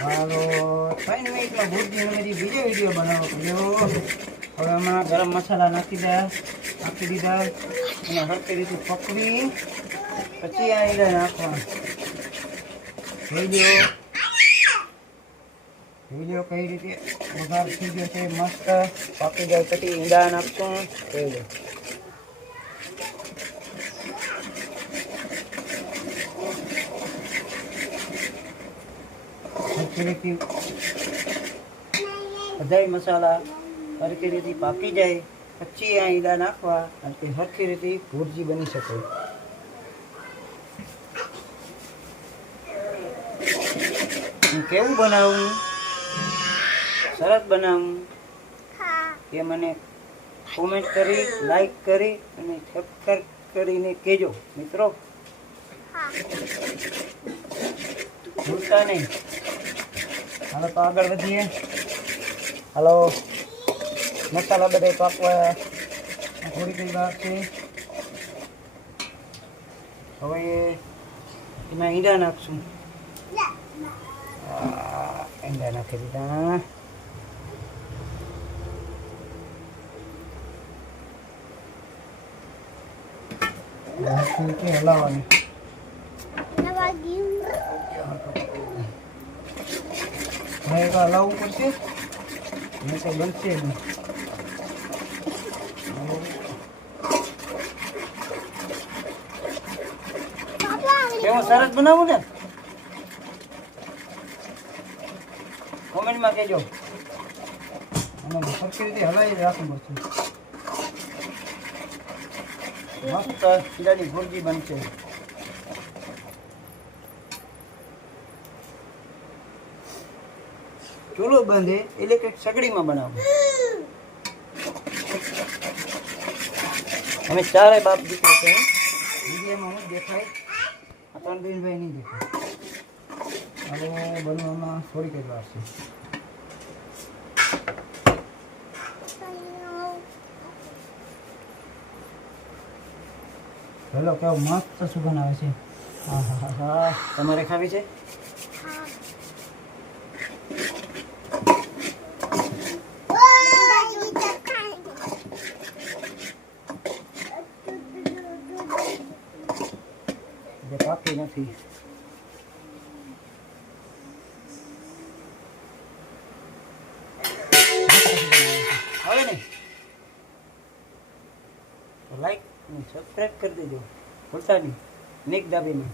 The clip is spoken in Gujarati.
હાલો 3 મિનિટમાં ભૂરજી નમેથી બીજો વિડીયો બનાવવો પડ્યો. હવે આમાં ગરમ મસાલા નાખી દીધા અને હરખી રીતે પકવી પછી આ ઈંડા નાખવા. વિડીયો કઈ રીતે વઘાર થઈ ગયો છે, મસ્ત પાકી જાય પછી ઈંડા નાખશું. જોઈ લો. બધા મસાલા હરખી રીતે પાકી જાય પછી આ ઈંડા નાખવા અને હરખી રીતે ભુરજી બની શકે. કેવું બનાવું, સરસ બનાવું એ મને કોમેન્ટ કરી, લાઈક કરી અને સબસ્ક્રાઈબ કરીને કહેજો મિત્રો. ભૂલતા નહીં. હાલો તો આગળ વધીએ. હાલો મસાલા બધા પાકવા થોડી કઈ વાર છે. હવે એમાં ઈંડા નાખશું. ઈંડા નાખી દીધા. હલાવવાની હલાવવું પડશે, નહીં તો બનશે નહીં. કેવું સરસ બનાવું ને કોમેન્ટમાં કહેજો. અને સરખી રીતે હલાવી રાખવું પડશે. મસ્ત ઈંડાની ભુરજી બનશે. ચૂલો બાંધે એટલે કંઈક સગડીમાં બનાવો. અમે ચારે બાપ દીકરો છે. વિડીયોમાં હું દેખાય, આ ત્રણ દિનભાઈ નહીં દેખાય. હવે બનવામાં થોડીક જ વાર છે. હેલો, કેવો મસ્ત સુગંધ આવે છે. હા હા હા, તમારે ખાવી છે? પાકી નથી. હવે ને લાઈક અને સબસ્ક્રાઈબ કરી દેજો, ભૂલતા નહીં. નીક દાબીને.